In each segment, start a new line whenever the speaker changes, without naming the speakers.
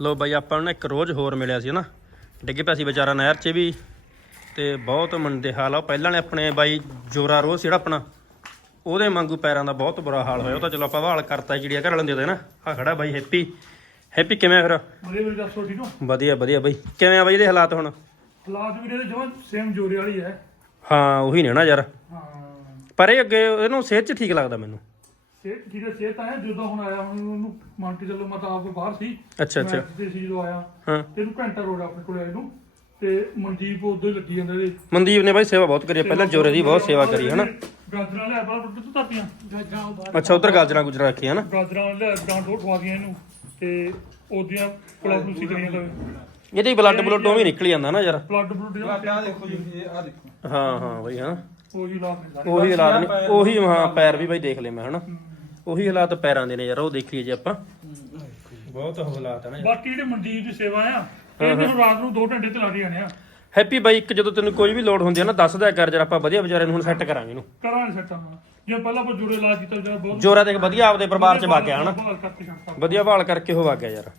ਲੋ ਬਾਈ ਆਪਾਂ ਨੂੰ ਇੱਕ ਰੋਜ਼ ਹੋਰ ਮਿਲਿਆ ਸੀ ਨਾ ਡਿੱਗ ਪਿਆ ਸੀ ਵਿਚਾਰਾ ਨਹਿਰ 'ਚ ਵੀ ਤੇ ਬਹੁਤ ਮੰਦੇ ਹਾਲ ਆ। ਪਹਿਲਾਂ ਨੇ ਆਪਣੇ ਬਾਈ ਜੋਰਾ ਰੋਜ਼ ਜਿਹੜਾ ਆਪਣਾ। ਉਹਦੇ ਵਾਂਗੂ ਪੈਰਾਂ ਦਾ ਬਹੁਤ ਬੁਰਾ ਹਾਲ ਹੋਇਆ। ਉਹ ਤਾਂ ਚਲੋ ਆਪਾਂ ਹਵਾਲ ਕਰਤਾ ਜਿਹੜੀਆਂ ਘਰ ਵਾਲਿਆਂ ਦੇ ਉਹਦੇ ਨਾ ਆ ਖੜਾ ਬਾਈ ਹੈਪੀ ਹੈਪੀ ਕਿਵੇਂ ਆ ਫਿਰ?
ਵਧੀਆ
ਵਧੀਆ ਬਾਈ। ਕਿਵੇਂ ਆ ਬਾਈ ਇਹਦੇ ਹਾਲਾਤ ਹੁਣ?
ਹਾਲਾਤ ਵੀਰੇ ਦੇ ਜਮਾਂ ਸੇਮ ਜੋਰੇ ਵਾਲੀ ਹੈ।
ਹਾਂ ਉਹੀ ਨੇ ਨਾ ਯਾਰ।
ਹਾਂ।
ਪਰ ਇਹ ਅੱਗੇ ਇਹਨੂੰ ਸਿਹਤ 'ਚ ਠੀਕ ਲੱਗਦਾ ਮੈਨੂੰ।
ਸਿਹਤ ਹੈ ਸਿਹਤ ਹੈ ਜਦੋਂ ਹੁਣ ਆਇਆ ਹੁਣ ਉਹਨੂੰ ਮੰਨ ਕੇ ਚੱਲੋ ਮੈਂ ਤਾਂ ਆਪ ਬਾਹਰ ਸੀ
ਅੱਛਾ ਅੱਛਾ।
ਮੈਚ ਤੇ ਸੀ ਜਦੋਂ ਆਇਆ
ਹਾਂ।
ਇਹਨੂੰ ਘੰਟਾ ਰੋਡ ਆਪਣੇ ਕੋਲ ਆਇਆ ਇਹਨੂੰ ਤੇ ਮਨਦੀਪ ਉਦੋਂ ਹੀ ਲੱਗੀ ਜਾਂਦਾ ਇਹਦੇ।
ਮਨਦੀਪ ਨੇ ਬਾਈ ਸੇਵਾ ਬਹੁਤ ਕਰੀ ਆ। ਪਹਿਲਾਂ ਜੋਰੇ ਦੀ ਬਹੁਤ ਸੇਵਾ ਕਰੀ ਹਨਾ?
ਗਾਜਰਾਂ ਲੈ ਬਾਹਰ ਬੁੱਟ ਤਾਪੀਆਂ ਗਾਜਰਾਂ ਬਾਹਰ
ਅੱਛਾ ਉਧਰ ਗਾਜਰਾਂ ਗੁਜਰਾਂ ਰੱਖੀਆਂ ਨਾ
ਗਾਜਰਾਂ ਲੈ ਗਾਂ ਦੋ ਖਵਾ ਦੀਆਂ ਇਹਨੂੰ ਤੇ ਉਹਦੀਆਂ ਪਲੱਸ ਨੂੰ ਸੀ ਕਰੀਆਂ ਲਵੇ
ਇਹਦੇ ਬਲੱਡ ਬਲੱਡ ਉਵੇਂ ਨਿਕਲ ਜਾਂਦਾ ਨਾ ਯਾਰ।
ਬਲੱਡ ਬਲੱਡ ਜਿਹੜਾ
ਆ ਦੇਖੋ ਜੀ ਇਹ ਆ ਦੇਖੋ।
ਹਾਂ ਹਾਂ ਬਾਈ ਹਾਂ
ਉਹ ਹੀ ਮਿਲਦਾ
ਉਹੀ ਹਾਲਾਤ ਨੇ ਉਹੀ ਹਾਂ ਪੈਰ ਵੀ ਬਾਈ ਦੇਖ ਲਏ ਮੈਂ ਹਨਾ? ਉਹੀ ਹਾਲਾਤ ਪੈਰਾਂ ਦੇ ਨੇ ਯਾਰ ਉਹ ਦੇਖ ਲਈਏ ਜੇ ਆਪਾਂ। ਬਹੁਤ ਹਾਲਾਤ ਨੇ
ਬਾਕੀ ਜਿਹੜੇ ਮਨਦੀਪ ਦੀ ਸੇਵਾ ਆ ਇਹ ਮੈਨੂੰ ਰਾਤ ਨੂੰ 2 ਘੰਟੇ ਤੇ ਲਾ ਜਾਣੇ ਆ।
ਹੈਪੀ ਬਾਈ ਇੱਕ ਜਦੋਂ ਤੈਨੂੰ ਕੋਈ ਵੀ ਲੋਡ ਹੁੰਦੀ ਹੈ ਨਾ ਦੱਸ ਦਿਆ ਕਰ ਜਰਾ ਆਪਾਂ ਵਧੀਆ ਵਿਚਾਰੇ ਨੂੰ ਹੁਣ ਸੈੱਟ ਕਰਾਂਗੇ ਇਹਨੂੰ।
ਕਰਾਂ ਸੈੱਟ ਜੇ ਪਹਿਲਾਂ ਆਪਾਂ ਜੁੜੇ ਇਲਾਜ ਕੀਤਾ ਜਿਹੜਾ ਬਹੁਤ
ਜੋਰਾ ਦੇਖ ਵਧੀਆ ਆਪਦੇ ਪਰਿਵਾਰ ਚ ਵਗ ਗਿਆ ਹਨਾ? ਵਧੀਆ ਭਾਲ ਕਰਕੇ ਹੋ ਵਗ ਗਿਆ ਯਾਰ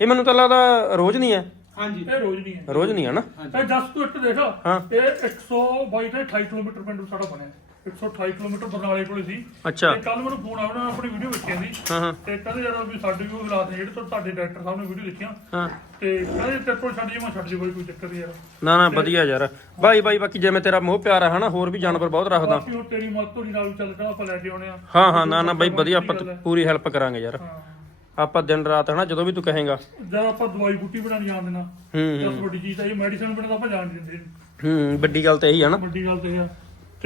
ਇਹ ਮੈਨੂੰ ਤਾਂ ਲੱਗਦਾ ਰੋਜ਼ ਨਹੀਂ ਹੈ।
ਹਾਂਜੀ।
ਇਹ ਰੋਜ਼ ਨਹੀਂ ਹੈ।
ਰੋਜ਼ ਨਹੀਂ ਹੈ ਨਾ?
ਇਹ ਜਸਟ ਤੂੰ ਇੱਟ ਦੇਖ।
ਹਾਂ।
ਇਹ 122 ਤੇ 28 ਕਿਲੋਮੀਟਰ ਪਿੰਡ ਸਾਡਾ ਬਣਿਆ। 128 ਕਿਲੋਮੀਟਰ ਬਰਨਾਲੇ ਕੋਲੇ ਸੀ।
ਅੱਛਾ।
ਤੇ ਕੱਲ ਮੈਨੂੰ ਫੋਨ ਨੇ ਆਪਣੀ ਵੀਡੀਓ ਵੇਖਿਆ ਸੀ।
ਹਾਂ ਹਾਂ।
ਤੇ ਕਹਿੰਦੇ ਯਾਰ ਵੀ ਸਾਡੇ ਵੀ ਹਾਲਾਤ ਨੇ ਜਿਹੜੇ ਤੋਂ ਤੁਹਾਡੇ ਡਾਕਟਰ ਸਾਹਿਬ ਨੇ ਵੀਡੀਓ ਦੇਖਿਆ।
ਹਾਂ।
ਤੇ ਕਹਿੰਦੇ ਤੇਰੇ ਕੋਲ ਛੱਡ ਜੀ ਮੈਂ ਛੱਡ ਜੀ ਕੋਈ ਚੱਕਰ ਨਹੀਂ ਯਾਰ।
ਨਾ ਨਾ ਵਧੀਆ ਯਾਰ। ਬਾਈ ਬਾਈ ਬਾਕੀ ਜਿਵੇਂ ਤੇਰਾ ਮੋਹ ਪਿਆਰ ਹੈ ਹਨਾ ਹੋਰ ਵੀ ਜਾਨਵਰ ਬਹੁਤ ਰੱਖਦਾ।
ਬਾਕੀ ਉਹ ਤੇਰੀ ਮਦਦ ਤੋਂ ਨਾਲ ਵੀ ਚੱਲ ਜਾਣਾ ਆਪਾਂ ਲੈ ਕੇ ਆਉਣੇ ਆ।
ਹਾਂ ਹਾਂ ਨਾ ਨਾ ਬਾਈ ਵਧੀਆ ਆਪਾਂ ਤੇ ਪੂਰੀ ਹੈਲਪ ਕਰਾਂਗੇ ਯਾਰ।
ਹਾਂ।
ਆਪਾਂ ਦਿਨ ਰਾਤ ਹਨਾ ਜਦੋਂ ਵੀ ਤੂੰ ਕਹੇਗਾ।
ਜਦ ਆਪਾਂ ਦਵਾਈ ਬੂਟੀ ਬਣਾਉਣ ਜਾਣ ਦੇਣਾ
ਹੂੰ
ਜਦ ਵੱਡੀ ਚੀਜ਼ ਆ ਇਹ ਮੈਡੀਸਨ ਬਣਾਉਣ ਤਾਂ ਆਪਾਂ ਜਾਣ ਦਿੰਦੇ।
ਹੂੰ ਵੱਡੀ ਗੱਲ ਤਾਂ ਇਹੀ ਆ ਨਾ।
ਵੱਡੀ ਗੱਲ ਤੇ ਇਹ ਆ।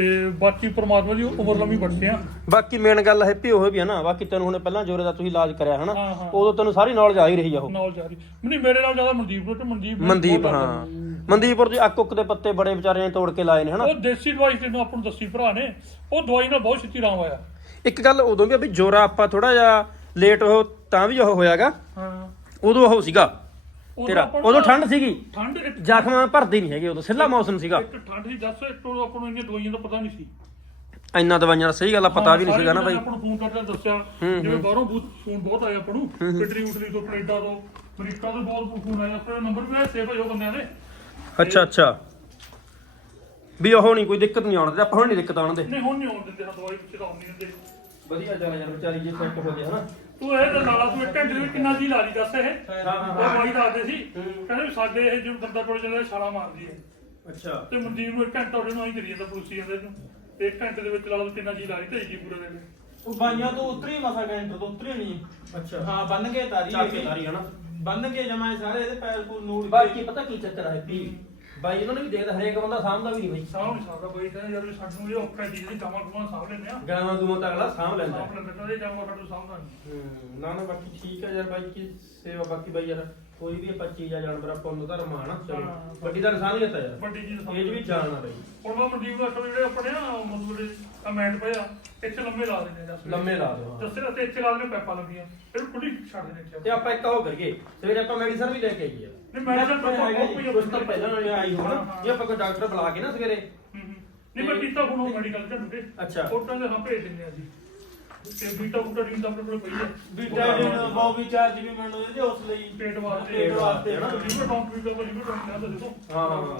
ਤੇ ਬਾਕੀ ਪ੍ਰਮਾਤਮਾ ਦੀ ਉਮਰ ਲੰਮੀ ਬਖਸ਼ੇ ਆ।
ਬਾਕੀ ਮੇਨ ਗੱਲ ਹੈਪੀ ਉਹ ਵੀ ਨਾ ਬਾਕੀ ਤੈਨੂੰ ਹੁਣ ਪਹਿਲਾਂ ਜੋਰੇ ਦਾ ਤੁਸੀਂ ਇਲਾਜ ਕਰਿਆ ਹਨਾ
ਹਾਂ, ਹਾਂ।
ਉਦੋਂ ਤੈਨੂੰ ਸਾਰੀ ਨੌਲੇਜ ਆ ਹੀ ਰਹੀ ਆ ਉਹ।
ਨਾਲ ਜਾ ਰਹੀ। ਨਹੀਂ ਮੇਰੇ ਨਾਲ ਜ਼ਿਆਦਾ ਮਨਦੀਪ ਨੂੰ ਤੇ ਮਨਦੀਪ ਨੂੰ
ਮਨਦੀਪ
ਬਹੁਤ
ਹਾਂ। ਮਨਦੀਪ ਔਰ ਜੀ ਅੱਕ ਉੱਕ ਦੇ ਪੱਤੇ ਬੜੇ ਵਿਚਾਰੇ ਨੇ ਤੋੜ ਕੇ ਲਾਏ ਨੇ ਹਨਾ।
ਉਹ ਦੇਸੀ ਦਵਾਈ ਤੈਨੂੰ ਆਪਾਂ ਨੂੰ ਦੱਸੀ ਭਰਾ ਨੇ ਉਹ ਦਵਾਈ ਨਾਲ ਬਹੁਤ ਛੇਤੀ ਆਰਾਮ ਆਇਆ।
ਇੱਕ ਗੱਲ ਉਦੋਂ ਵੀ ਆ ਵੀ ਜੋਰਾ ਆਪਾਂ ਥੋੜਾ ਜਿਹਾ ਲੇਟ ਹੋ ਤਾਂ ਵੀ ਉਹ ਹੋਇਆਗਾ।
ਹਾਂ।
ਉਦੋਂ ਉਹ ਸੀਗਾ। ਤੇਰਾ।
ਆਪਾਂ ਨੂੰ
ਉਦੋਂ ਠੰਡ ਸੀਗੀ।
ਠੰਡ ਇੱਕ
ਜ਼ਖਮ ਭਰਦੇ ਨਹੀਂ ਹੈਗੇ ਉਦੋਂ ਸਿੱਲਾ ਮੌਸਮ ਸੀਗਾ।
ਇੱਕ ਠੰਡ ਦੀ ਦੱਸ ਇੱਕ ਤੋਂ ਆਪਾਂ ਨੂੰ ਇੰਨੀਆਂ ਦਵਾਈਆਂ ਦਾ ਪਤਾ ਨਹੀਂ ਸੀ।
ਇੰਨਾ ਦਵਾਈਆਂ ਦਾ ਸਹੀ ਗੱਲ ਆ ਪਤਾ ਵੀ ਨਹੀਂ ਸੀਗਾ ਨਾ ਬਾਈ।
ਆਪਾਂ ਨੂੰ ਫੋਨ ਕਰਕੇ ਦੱਸਿਆ। ਜਿਵੇਂ ਬਾਹਰੋਂ ਬਹੁਤ ਫੋਨ ਬਹੁਤ ਆਏ ਆਪਾਂ ਨੂੰ ਇਟਲੀ ਉਟਲੀ ਤੋਂ ਕੈਨੇਡਾ ਤੋਂ ਅਮਰੀਕਾ ਤੋਂ ਬਹੁਤ ਫੋਨ ਆਏ ਆਪਣੇ ਨੰਬਰ ਵੀ ਸੇਵ ਹੋਇਓ ਬੰਦਿਆਂ ਦੇ।
ਅੱਛਾ ਅੱਛਾ। ਵੀ ਉਹ ਨਹੀਂ ਕੋਈ ਦਿੱਕਤ ਨਹੀਂ ਆਉਣ ਦੇ ਆਪਾਂ ਹੁਣ ਨਹੀਂ ਦਿੱਕਤ ਆਉਣ ਦੇ
ਨਹੀਂ ਹੁਣ ਨਹੀਂ ਆਉਣ ਦਿੰਦੇ ਹਾਂ ਦਵਾਈ ਪਿੱਛੇ ਤਾਂ ਦਿੰਦੇ।
ਵਧੀਆ ਚੱਲ ਯਾਰ ਵਿਚਾਰੀ ਜੇ ਸੈੱਟ ਹੋ ਗਿਆ ਹਨਾ?
ਤੂੰ ਇਹ ਤਾਂ ਲਾਲਾ ਤੂੰ ਇੱਕ ਘੰਟੇ ਦੇ ਵਿੱਚ ਕਿੰਨਾ ਜੀ ਲਾ ਲਈ ਦੱਸ ਇਹ? ਉਹ ਬਾਈ ਦੱਸਦੇ ਸੀ ਕਹਿੰਦੇ ਵੀ ਸਾਡੇ ਇਹ ਜਿਹੜਾ ਬੰਦਾ ਕੋਲ ਜਾਂਦਾ ਛਾਲਾ ਮਾਰਦੀ ਹੈ।
ਅੱਛਾ।
ਤੇ ਮਨਦੀਪ ਨੂੰ ਇੱਕ ਘੰਟਾ ਉਹਦੇ ਨੂੰ ਆਈ ਕਰੀ ਜਾਂਦਾ ਪੁਲਿਸ ਜਾਂਦੇ ਨੂੰ ਤੇ ਇੱਕ ਘੰਟੇ ਦੇ ਵਿੱਚ ਲਾ ਲਓ ਕਿੰਨਾ ਜੀ ਲਾ ਲਈ ਢਾਈ ਜੀ ਪੂਰੇ ਦਿਨ।
ਉਹ ਬਾਈਆਂ ਤੋਂ ਉਤਰੀ ਮਸਾ ਘੰਟੇ ਤੋਂ ਉਤਰੀ ਨਹੀਂ
ਅੱਛਾ।
ਹਾਂ ਬੰਨ ਕੇ ਤਾਰੀ
ਚਾਕੇ ਤਾਰੀ ਹਨਾ
ਬੰਨ ਕੇ ਜਮਾਏ ਸਾਰੇ ਇਹਦੇ ਪੈਰ ਪੂਰ ਨੂੜ ਕੇ।
ਬਾਕੀ ਪਤਾ ਕੀ ਚੱਕਰ ਹੈ ਵੀ? ਬਾਈ ਇਹਨਾਂ ਨੇ ਵੀ ਦੇਖਦਾ ਹਰੇਕ ਬੰਦਾ ਸਾਂਭਦਾ ਵੀ ਨਹੀਂ ਬਾਈ।
ਸਾਹ ਨਹੀਂ ਸਕਦਾ ਬਾਈ ਕਹਿੰਦਾ ਯਾਰ ਵੀ ਸਾਨੂੰ ਇਹ ਚੀਜ਼ ਦੀ ਗਾਵਾਂ ਗੂਆਂ ਸਾਂਭ ਲੈਂਦੇ ਆ
ਗਾਵਾਂ ਤਾਂ ਅਗਲਾ ਸਾਂਭ ਲੈਂਦਾ।
ਸਾਂਭ ਲੈਂਦੇ ਕਹਿੰਦੇ ਜਾਵਾਂ ਸਾਡੂ ਸਾਂਭਦਾ ਨਹੀਂ।
ਹੂੰ ਨਾ ਨਾ ਬਾਕੀ ਠੀਕ ਹੈ ਯਾਰ ਬਾਈ ਕੀ ਸੇਵਾ ਬਾਕੀ ਬਾਈ ਯਾਰ ਕੋਈ ਵੀ ਆਪਾਂ ਚੀਜ਼ ਆ ਜਾਨਵਰ ਆਪਾਂ ਨੂੰ ਧਰਮ ਆ ਨਾ ਚਲੋ।
ਹਾਂ।
ਵੱਡੀ ਦਾ ਇਨਸਾਨ ਹੀ ਹੁੰਦਾ ਯਾਰ।
ਵੱਡੀ ਚੀਜ਼
ਇਹ 'ਚ ਵੀ ਜਾਣ ਆ ਬਾਈ।
ਹੁਣ ਮੈਂ ਮਨਦੀਪ ਦਾ ਅਸਲ ਜਿਹੜੇ ਆਪਣੇ ਆ ਮਤਲਬ ਜਿਹੜੇ ਕਮੈਂਟ ਪਏ ਆ ਇੱਥੇ ਲੰਮੇ ਲਾ ਦਿੰਦੇ ਜੱਸ
ਲੰਮੇ ਲਾ ਦਿਓ, ਹਾਂ।
ਤੇ ਇੱਥੇ ਲਾ ਦਿੰਦੇ ਪੈਪਾ ਲੱਗੀਆਂ। ਫਿਰ ਖੁੱਲੀ ਛੱਡ ਦਿੰਦੇ ਇੱਥੇ
ਤੇ ਆਪਾਂ ਇੱਕ ਹੋ ਕਰੀਏ ਸਵੇਰੇ ਆਪਾਂ ਮੈਡੀਸਨ ਵੀ ਲੈ ਕੇ ਆਈਏ
ਨਹੀਂ ਮੈਂ ਤਾਂ
ਹੈਗਾ ਜੀ,
ਕੁਝ ਤਾਂ ਪਹਿਲਾਂ ਨਾਲ ਆਈ ਹੋਣਾ। ਜੇ ਆਪਾਂ ਕੋਈ ਡਾਕਟਰ ਬੁਲਾ ਕੇ ਨਾ ਸਵੇਰੇ।
ਹੂੰ, ਹੂੰ। ਨਹੀਂ ਮੈਂ ਕੀਤਾ ਹੁਣ ਮੈਡੀਕਲ ਤੇ ਹੁੰਦੇ
ਅੱਛਾ।
ਫੋਟੋ ਦੇ ਹਾਂ ਭੇਜ ਦਿੰਦੇ ਆ ਜੀ। ਤੇ ਬੀਟਾ ਬੂਟਾ ਡੀਨ ਦਾ ਆਪਣੇ ਕੋਲ ਪਈ ਹੈ।
ਵਿਟਾਮਿਨ ਬੋਬੀ ਚਾਰਜ ਵੀ ਮੈਨੂੰ ਇਹਦੇ ਉਸ ਲਈ।
ਪੇਟ ਵਾਸਤੇ
ਪੇਟ ਵਾਸਤੇ,
ਹਨਾ ਲਿਵਰ ਡਾਊਨ ਵੀ ਕਰੋ ਲਿਵਰ ਡਾਊਨ ਕਹਿੰਦਾ ਦੇਖੋ।
ਹਾਂ ਹਾਂ,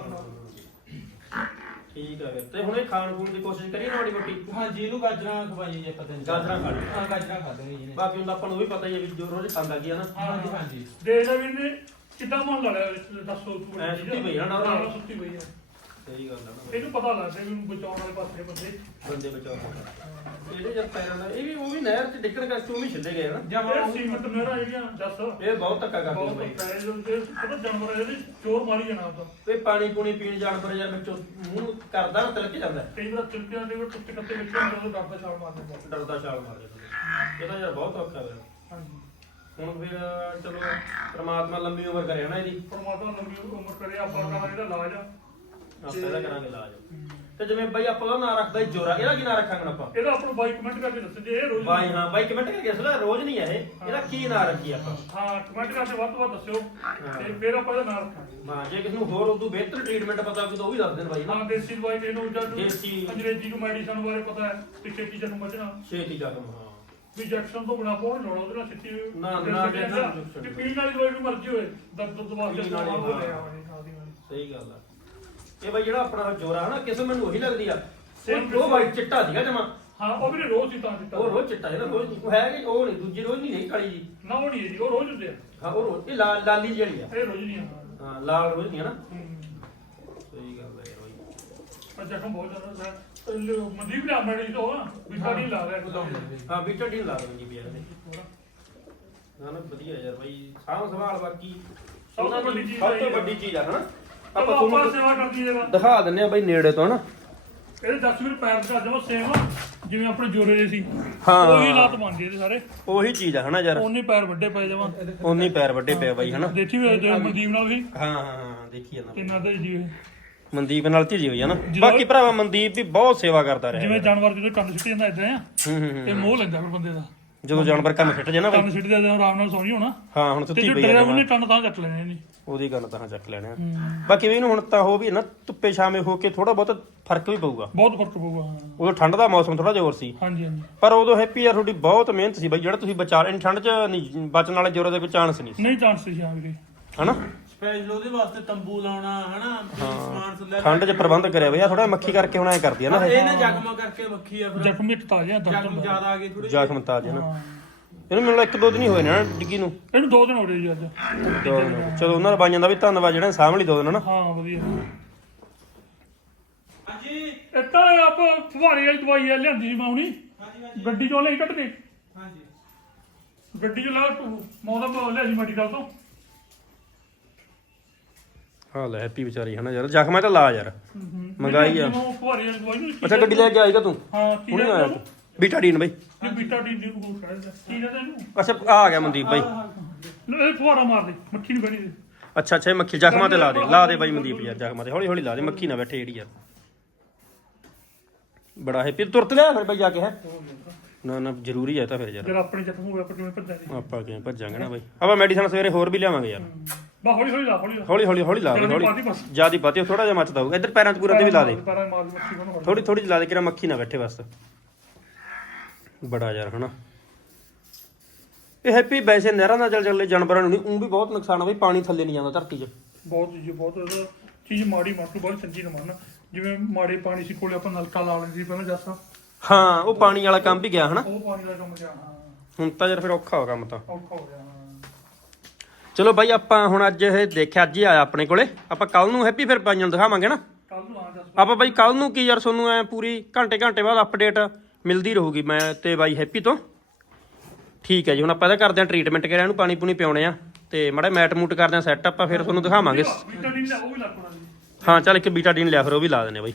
ਹਾਂ ਠੀਕ ਹੈ ਤੇ ਹੁਣ ਇਹ ਖਾਣ ਖੂਣ ਦੀ ਕੋਸ਼ਿਸ਼ ਕਰੀਏ ਨਾ ਮਾੜੀ ਮੋਟੀ?
ਹਾਂਜੀ ਇਹਨੂੰ ਗਾਜਰਾਂ ਖਵਾਈਏ ਜੇ ਪਤਾ ਨਹੀਂ
ਗਾਜਰਾਂ ਖਾ ਲਈ।
ਹਾਂ ਗਾਜਰਾਂ ਖਾ ਦੇਣੀ ਜੀ ਨੇ
ਬਾਕੀ ਹੁੰਦਾ ਆਪਾਂ ਨੂੰ ਵੀ ਪਤਾ ਹੀ ਹੈ ਵੀ ਜੋ ਰੋਜ਼ ਖਾਂਦਾ ਕੀ ਹੈ ਨਾ।
ਹਾਂਜੀ ਹਾਂਜੀ।
ਦੇ ਦਾ ਵੀ ਨੇ ਕਿੱਦਾਂ ਮਨ ਲਾ ਲਿਆ ਦੱਸੋ ਤੂੰ
ਐਂ ਸੁੱਤੀ ਪਈ ਆ ਨਾ ਉਹਦੇ ਨਾਲ।
ਹਾਂ, ਸੁੱਤੀ ਪਈ ਆ।
ਸਹੀ ਗੱਲ ਹੈ ਨਾ
ਇਹਨੂੰ ਪਤਾ ਲੱਗਦਾ ਵੀ ਉਹਨੂੰ ਬਚਾਉਣ ਵਾਲੇ ਪਾਸੇ ਬੰਦੇ।
ਬੰਦੇ ਬਚਾਓ ਇਹਦੇ ਜਦ ਪੈਰਾਂ ਦਾ ਇਹ ਵੀ ਉਹ ਵੀ ਨਹਿਰ 'ਚ ਡਿੱਗਣ ਕਰਕੇ ਉਹ ਵੀ ਛਿੱਲੇ ਗਏ ਨਾ।
ਇਹ ਸੀਮਤ ਮੇਰਾ ਜਿਹੜੀਆਂ ਦੱਸ।
ਇਹ ਬਹੁਤ ਧੱਕਾ ਕਰਦੇ
ਬਹੁਤ
ਬਾਈ।
ਪੈ ਜਾਂਦੇ ਪਤਾ ਜਾਨਵਰ ਇਹਦੇ ਚੋਰ ਮਾਰੀ ਜਾਣਾ ਉਹਦਾ
ਤੇ ਪਾਣੀ ਪੂਣੀ ਪੀਣ ਜਾਨਵਰ ਯਾਰ ਵਿੱਚੋਂ ਮੂੰਹ ਕਰਦਾ ਨਾ ਤਿਲਕ ਜਾਂਦਾ।
ਕਈ ਵਾਰ ਚਿਲਕਿਆਂ ਦੇ ਵਿੱਚ ਟੁੱਟੇ ਕੱਤੇ ਵਿੱਚ ਜਦੋਂ ਡਰਦਾ ਛਾਲ ਮਾਰਦੇ ਬਹੁਤ
ਡਰਦਾ ਛਾਲ ਮਾਰ ਜਾਂਦਾ ਇਹਦਾ ਯਾਰ ਬਹੁਤ ਔਖਾ ਹੋਇਆ।
ਹਾਂਜੀ।
ਹੁਣ ਫਿਰ ਚਲੋ ਪ੍ਰਮਾਤਮਾ ਲੰਮੀ ਉਮਰ ਕਰੇ ਨਾ ਇਹਦੀ
ਪਰਮਾਤਮਾ ਲੰਮੀ ਉਮਰ ਕਰੇ ਆਪਾਂ ਕਰਾਂਗੇ ਇਹਦਾ ਇਲਾਜ। ਆ
ਆਪਾਂ ਇਹਦਾ ਕਰਾਂਗੇ ਇਲਾਜ। ਤੇ ਜਿਵੇਂ ਬਾਈ ਆਪਾਂ ਉਹਦਾ ਨਾਂ ਰੱਖਦਾ ਜੋਰਾ। ਇਹਦਾ ਕੀ ਨਾਂ ਰੱਖਾਂਗੇ ਹੁਣ ਆਪਾਂ?
ਇਹਦਾ ਆਪਾਂ ਨੂੰ ਬਾਈ ਕਮੈਂਟ ਕਰਕੇ ਦੱਸੋ ਜੇ ਇਹ ਰੋਜ਼
ਬਾਈ ਹਾਂ ਬਾਈ ਕਮੈਂਟ ਕਰਕੇ ਅਸਲ ਰੋਜ਼ ਨਹੀਂ ਹੈ ਇਹ। ਇਹਦਾ ਕੀ ਨਾਂ ਰੱਖੀ ਆਪਾਂ?
ਹਾਂ ਕਮੈਂਟ ਕਰਕੇ ਵੱਧ ਤੋਂ ਵੱਧ ਦੱਸਿਓ। ਤੇ ਫਿਰ ਆਪਾਂ ਇਹਦਾ ਨਾਮ ਰੱਖਾਂਗੇ।
ਹਾਂ ਜੇ ਕਿਸੇ ਨੂੰ ਹੋਰ ਉਦੋਂ ਬਿਹਤਰ ਟ੍ਰੀਟਮੈਂਟ ਪਤਾ ਕੋਈ ਤਾਂ ਉਹ ਵੀ ਦੱਸ ਦੇਣ ਬਾਈ ਨਾ
ਹਾਂ ਦੇਸੀ ਦਵਾਈ ਇਹਨੂੰ ਜਾਂ
ਦੇਸੀ।
ਅੰਗਰੇਜ਼ੀ ਨੂੰ ਮੈਡੀਸਨ ਬਾਰੇ ਪਤਾ ਹੈ ਤੇ ਛੇਤੀ ਜਨੂੰ ਬਚਣਾ
ਛੇਤੀ ਜ਼ਖਮ ਹਾਂ।
ਵੀ ਜੈਕਸ਼ਨ ਤੋਂ ਬਿਨਾ ਪਾਉਣ ਲਾਉਣਾ ਉਹਦੇ ਨਾਲ ਸਿੱਟੀ
ਨਾ, ਨਾ, ਨਾ, ਨਾ,
ਕਿ ਪੀਣ ਵਾਲੀ ਦਵਾਈ ਵੀ ਮਰਜ਼ੀ ਹੋਏ ਦਰਦ ਦੁੱਧ ਵਾਸਤੇ
ਪੀਣ ਵਾਲੀ,
ਲੈ
ਹਾਂ। ਸਹੀ ਗੱਲ ਆ। ਇਹ ਬਾਈ ਜਿਹੜਾ ਆਪਣਾ ਜੋਰਾ ਹਨਾ ਕਿਸਮ ਮੈਨੂੰ ਉਹੀ ਲੱਗਦੀ ਆ। ਉਹ- ਉਹ ਬਾਈ ਚਿੱਟਾ ਸੀਗਾ ਜਮਾ।
ਹਾਂ ਉਹ ਵੀ ਰੋਜ਼ ਹੀ ਤਾਂ ਦਿੱਤਾ
ਉਹ ਰੋਜ਼ ਚਿੱਟਾ ਇਹਦਾ ਰੋਜ਼ ਨਹੀਂ ਉਹ ਹੈ ਕਿ ਉਹ ਨਹੀਂ ਦੂਜੀ ਰੋਜ਼ ਨਹੀਂ ਨਹੀਂ ਕਾਲੀ ਜੀ।
ਨਾ ਉਹ ਨਹੀਂ ਹੈ ਜੀ ਉਹ ਰੋਜ਼ ਹੁੰਦੇ ਆ।
ਹਾਂ ਉਹ ਰੋਜ਼ ਇਹ ਲਾਲ ਲਾਲੀ ਜਿਹੜੀ ਆ।
ਇਹ ਰੋਜ਼ ਨਹੀਂ ਆ।
ਹਾਂ ਲਾਲ ਰੋਜ਼ ਨਹੀਂ ਹੈ ਨਾ।
ਹੂੰ।
ਸਹੀ ਗੱਲ ਹੈ ਯਾਰ ਬਾਈ
ਪਰ ਜ਼ਖਮ ਬਹੁਤ ਜ਼ਿਆਦਾ ਹੈ। ਮਨਦੀਪ ਨੇ ਆਪਣੀ ਤੋਂ ਵੀ ਸਾਡੀ ਲਾ ਰਿਹਾ
ਹਾਂ ਬੀਟਾ ਡੀ ਲਾ ਦਿੰਦੀ ਵੀ ਯਾਰ ਇਹਦੇ ਨਾ ਨਾ ਵਧੀਆ ਯਾਰ ਬਾਈ ਸਾਂਭ ਸੰਭਾਲ ਬਾਕੀ।
ਸਭ ਤੋਂ ਵੱਡੀ ਚੀਜ਼
ਸਭ
ਇਹ
ਤੋਂ
ਹੈ।
ਵੱਡੀ ਚੀਜ਼ ਆ ਹਨਾ?
ਆਪਾਂ
ਆਪਾਂ
ਆਪਾਂ
ਤੁਹਾਨੂੰ
ਸੇਵਾ ਕਰਦੀ ਜੇਗਾ
ਦਿਖਾ ਦਿੰਨੇ ਆ ਬਾਈ ਨੇੜੇ ਤੋਂ ਹਨਾ?
ਇਹਦੇ 10 ਮਿੰਟ ਪੈਰ ਦਾ ਜਮਾ ਸੇਮ ਜਿਵੇਂ ਆਪਣੇ ਜੋਰੇ ਦੇ ਸੀ।
ਹਾਂ।
ਉਹੀ ਹਾਲਾਤ ਬਣਦੇ ਇਹਦੇ ਸਾਰੇ।
ਉਹੀ ਚੀਜ਼ ਆ ਹਨਾ ਯਾਰ?
ਉਹਨੇ ਪੈਰ ਵੱਡੇ ਪਏ ਜਮਾ।
ਉਨੀ ਪੈਰ ਵੱਡੇ ਪਿਆ ਬਾਈ ਹਨਾ?
ਦੇਖੀ ਵੀ ਹੋਏ ਮਨਦੀਪ ਨਾਲ ਵੀ।
ਹਾਂ ਹਾਂ ਹਾਂ ਦੇਖੀ ਜਾਂਦਾ
ਕਿੰਨਾ ਦਾ ਜੀ ਇਹ।
ਮਨਦੀਪ ਨਾਲ ਧੀਜੀ ਹੋਈ ਆ ਨਾ। ਬਾਕੀ ਭਰਾਵਾ ਮਨਦੀਪ ਵੀ ਬਹੁਤ ਸੇਵਾ ਕਰਦਾ ਰਿਹਾ
ਜਿਵੇਂ ਜਾਨਵਰ ਜਦੋਂ ਕੰਨ ਸਿੱਟ ਜਾਂਦਾ ਇਦਾਂ ਆ। ਤੇ ਮੋਹ ਲੈਂਦਾ ਫਿਰ ਬੰਦੇ ਦਾ।
ਜਦੋਂ ਜਾਨਵਰ ਕੰਮ ਫਿੱਟ ਜੇ ਨਾ ਬਾਈ
ਕੰਨ ਸਿੱਟ ਜਾਂਦਾ ਆਰਾਮ ਨਾਲ ਸੌਣੀ ਹੋਣਾ।
ਹਾਂ ਹੁਣ ਸੁੱਤੀ ਪਈ ਆ
ਡਰਾਈਵਰ
ਜਮਾਂ।
ਨੇ ਕੰਨ ਤਾਂ ਚੱਕ ਲੈਣੇ ਨਹੀਂ
ਉਹਦੀ ਗੱਲ ਤਾਂ ਚੱਕ ਲੈਣੇ ਆ। ਬਾਕੀ ਵੀ ਇਹਨੂੰ ਹੁਣ ਤਾਂ ਹੋ ਵੀ ਨਾ ਧੁੱਪੇ ਛਾਵੇਂ ਹੋ ਕੇ ਥੋੜਾ ਬਹੁਤ ਫ਼ਰਕ ਵੀ ਪਊਗਾ।
ਬਹੁਤ ਫ਼ਰਕ ਪਊਗਾ।
ਉਦੋਂ ਠੰਡ ਦਾ ਮੌਸਮ ਥੋੜਾ ਜ਼ੋਰ ਸੀ।
ਹਾਂਜੀ ਹਾਂਜੀ।
ਪਰ ਉਦੋਂ ਹੈਪੀ ਯਾਰ ਤੁਹਾਡੀ ਬਹੁਤ ਮਿਹਨਤ ਸੀ ਬਾਈ ਜਿਹੜਾ ਤੁਸੀਂ ਬਚਾ ਇੰਨੀ ਠੰਡ 'ਚ ਨਹੀਂ ਬਚਣ ਵਾਲੇ ਜ਼ੋਰ ਦੇ ਕੋਈ ਚਾਂਸ ਨਹੀਂ ਸੀ।
ਨਹੀਂ ਚਾਂਸ ਸੀ ਹਾਂ ਵੀਰੇ।
ਹਨਾ?
ਸਪੈਸ਼ਲ ਉਹਦੇ ਵਾਸਤੇ ਤੰਬੂ ਲਾਉਣਾ ਹਨਾ? ਵੀ ਸਮਾਨ ਸੁਲੇ
ਠੰਡ 'ਚ ਪ੍ਰਬੰਧ ਕਰਿਆ ਬਈ ਆ ਥੋੜਾ ਮੱਖੀ ਕਰਕੇ ਹੁਣ ਐ ਕਰਦੀ ਆ ਨਾ ਇਹ।
ਇਹਨੇ ਜ਼ਖਮਾਂ ਕਰਕੇ ਵੱਖੀ ਆ ਫਿਰ।
ਜ਼ਖਮ ਇੱਕ ਤਾਜ਼ਾ ਦਰਦ
ਜ਼ਖਮ
ਹੁੰਦਾ।
ਜ਼ਿਆਦਾ ਆ ਗਏ ਥੋੜੇ
ਜ਼ਖਮ ਤਾਜ ਨਾ। ਇਹਨੂੰ ਮੈਨੂੰ ਲੱਗਦਾ ਇੱਕ ਦੋ ਦਿਨ ਹੀ ਹੋਏ ਨੇ ਨਾ ਡਿੱਗੀ ਨੂੰ।
ਇਹਨੂੰ ਦੋ ਦਿਨ ਹੋ ਗਏ ਜੀ ਅੱਜ।
ਚਲੋ ਉਹਨਾਂ ਦਾ ਬਾਈਆਂ ਦਾ ਵੀ ਧੰਨਵਾਦ ਜਿਹੜਾ ਸਾਹਮਣੇ ਦੋ ਦਿਨ ਨਾ
ਹਾਂ ਵਧੀਆ।
ਹਾਂਜੀ।
ਇਹ ਤਾਂ ਆਪਾਂ ਫੁਹਾਰੇ ਵਾਲੀ ਦਵਾਈ ਆ ਲਿਆਂਦੀ ਸੀ ਮੈਂ ਹੁਣੀ।
ਹਾਂਜੀ ਹਾਂਜੀ।
ਗੱਡੀ ਚੋਂ ਲਈ ਕੱਢ ਕੇ
ਹਾਂਜੀ।
ਗੱਡੀ ਚੋਂ ਲਾ ਮੌਦਾ ਪਾ ਲਿਆ ਸੀ ਮੈਡੀਕਲ ਤੋਂ।
ਹਾਂ ਲੈ ਹੈਪੀ ਵਿਚਾਰੀ ਹਨਾ ਯਾਰ? ਜ਼ਖਮਾਂ ਤਾਂ ਲਾ ਯਾਰ। ਮੰਗਾਈ ਆ।
ਮੈਨੂੰ ਫੁਹਾਰੇ ਵਾਲੀ ਦਵਾਈ ਨੂੰ।
ਅੱਛਾ ਗੱਡੀ ਲੈ ਕੇ ਆਏਗਾ ਤੂੰ
ਹਾਂ ਕੀ
ਹੁਣੇ ਆਇਆ? ਤੂੰ? ਬੀਟਾਡੀਨ ਬਈ।
ਇਹ ਬੀਟਾ ਡੀ ਦੀ ਨੂੰ ਕਹਿੰਦਾ ਕੀ ਕਹਿੰਦਾ ਇਹਨੂੰ?
ਅੱਛਾ ਆ ਗਿਆ ਮਨਦੀਪ ਬਾਈ।
ਲੈ, ਇਹ ਫੁਹਾਰਾ ਮਾਰ ਦੇ ਮੱਖੀ ਨੂੰ ਬਣੀ ਦੇ।
ਅੱਛਾ ਅੱਛਾ ਇਹ ਮੱਖੀ ਜ਼ਖਮਾਂ ਤੇ ਲਾ ਦੇ। ਲਾ ਦੇ ਬਾਈ ਮਨਦੀਪ ਯਾਰ ਜ਼ਖਮਾਂ ਤੇ। ਹੌਲੀ ਹੌਲੀ ਲਾ ਦੇ ਮੱਖੀ ਨਾ ਬੈਠੇ ਜਿਹੜੀ ਯਾਰ ਬੜਾ ਹੈ ਫਿਰ ਤੁਰਤ ਲਿਆ ਫਿਰ ਬਾਈ ਜਾ ਕੇ ਹੈ? ਨਾ ਨਾ ਜ਼ਰੂਰੀ ਹੈ ਤਾਂ ਫਿਰ ਯਾਰ।
ਜਦ ਆਪਣੇ ਜ਼ਖਮ ਹੋਇਆ ਆਪਾਂ ਕਿਵੇਂ ਭੱਜਾਂਗੇ?
ਆਪਾਂ ਕਿਵੇਂ ਭੱਜਾਂਗੇ ਨਾ ਬਾਈ। ਆਪਾਂ ਮੈਡੀਸਨ ਸਵੇਰੇ ਹੋਰ ਵੀ ਲਿਆਵਾਂਗੇ ਯਾਰ।
ਬਾ ਹੌਲੀ ਹੌਲੀ ਲਾ ਹੌਲੀ ਲਾ।
ਹੌਲੀ ਹੌਲੀ ਹੌਲੀ ਲਾ ਦੇ
ਜ਼ਿਆਦਾ
ਹੌਲੀ।
ਪਾਤੀ ਬਸ
ਜਿਆਦੀ ਪਾਤੀ ਥੋੜਾ ਜਿਹਾ ਮੱਚਦਾ ਹੋਊ ਇੱਧਰ ਪੈਰਾਂ 'ਚ ਪੂਰਾ ਤੇ ਵੀ ਲਾ ਦੇ।
ਪੈਰਾਂ 'ਚ ਮਾਰ ਦੇ ਮੱਖੀ ਕੋਲ
ਥੋੜੀ ਥੋੜੀ ਲਾ ਦੇ ਕਿਰਾ ਮੱਖੀ ਨਾ ਬੈਠੇ ਬਸ। ਬੜਾ ਯਾਰ ਹਨਾ। ਇਹ ਹੈਪੀ ਵੈਸੇ ਨਹਿਰਾਂ ਨਾਲ ਚੱਲ ਚੱਲੇ ਜਾਨਵਰਾਂ ਨੂੰ ਨਹੀਂ ਉਹ ਵੀ ਬਹੁਤ ਨੁਕਸਾਨ ਆ ਬਈ ਪਾਣੀ ਥੱਲੇ ਨਹੀਂ ਜਾਂਦਾ ਧਰਤੀ 'ਚ।
ਬਹੁਤ ਜੀ ਬਹੁਤ ਚੀਜ਼ ਮਾੜੀ ਮੰਨ ਤੂੰ ਬਹੁਤ ਚੰਗੀ ਨਾ ਮੰਨ ਜਿਵੇਂ ਮਾੜੇ ਪਾਣੀ ਸੀ ਕੋਲੇ ਆਪਾਂ ਨਲਕਾ ਲਾ ਲੈਂਦੇ ਸੀ ਪਹਿਲਾਂ ਜੱਸਾ।
ਹਾਂ ਉਹ ਪਾਣੀ ਵਾਲਾ ਕੰਮ ਵੀ ਗਿਆ ਹਨਾ।
ਉਹ ਪਾਣੀ ਦਾ ਕੰਮ ਗਿਆ ਹਾਂ।
ਹੁਣ ਤਾਂ ਯਾਰ ਫਿਰ ਔਖਾ ਹੋ ਕੰਮ ਤਾਂ।
ਔਖਾ ਹੋ ਗਿਆ ਹਾਂ।
ਚਲੋ ਬਾਈ ਆਪਾਂ ਹੁਣ ਅੱਜ ਇਹ ਦੇਖਿਆ ਅੱਜ ਹੀ ਆਇਆ ਆਪਣੇ ਕੋਲੇ। ਆਪਾਂ ਕੱਲ ਨੂੰ ਹੈਪੀ ਫਿਰ ਪਾਈਆਂ ਨੂੰ ਦਿਖਾਵਾਂਗੇ ਨਾ।
ਕੱਲ ਨੂੰ ਆ ਦੱਸ
ਆਪਾਂ ਬਾਈ ਕੱਲ ਨੂੰ ਕੀ ਯਾਰ ਤੁਹਾਨੂੰ ਐ ਪੂਰੀ ਘੰਟੇ ਘੰਟੇ ਬਾਅਦ ਅਪਡੇਟ ਮਿਲਦੀ ਰਹੂਗੀ। ਮੈਂ ਤੇ ਬਾਈ ਹੈਪੀ ਤੋਂ। ਠੀਕ ਹੈ ਜੀ ਹੁਣ ਆਪਾਂ ਇਹਦਾ ਕਰਦੇ ਆ ਟ੍ਰੀਟਮੈਂਟ ਕਰਿਆ ਇਹਨੂੰ ਪਾਣੀ ਪੂਣੀ ਪਿਆਉਣੇ ਆ। ਤੇ ਮੜਾ ਮੈਟ ਮੂਟ ਕਰਦੇ ਆ ਸੈੱਟ ਆਪਾਂ ਫਿਰ ਤੁਹਾਨੂੰ ਦਿਖਾਵਾਂਗੇ।
ਉਹ ਵੀ
ਹਾਂ ਚੱਲ ਇੱਕ ਬੀਟਾਡੀਨ ਲਿਆ ਫਿਰ ਉਹ ਵੀ ਲਾ ਦਿੰਦੇ ਆ ਬਾਈ।